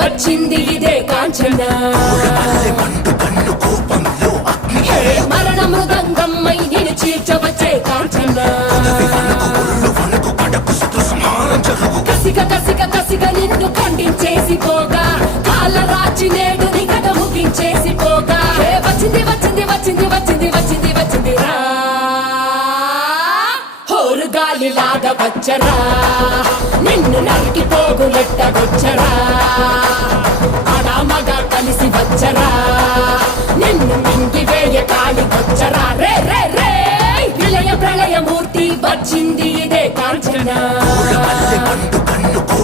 వచ్చింది ఇదే కాంచన మరణ మృదంగమ్మై నేను చీల్చవచ్చే కాంచన కసిక కసిక కసిక నిన్ను ఖండించేసి పోగా కాళ్ళ రాచి నేడు నిగడ ముగించేసి పోగా వచ్చింది వచ్చింది వచ్చింది వచ్చింది వచ్చింది వచ్చింది రా హోరు గాలిలాగా వచ్చరా నిన్ను నరికిపో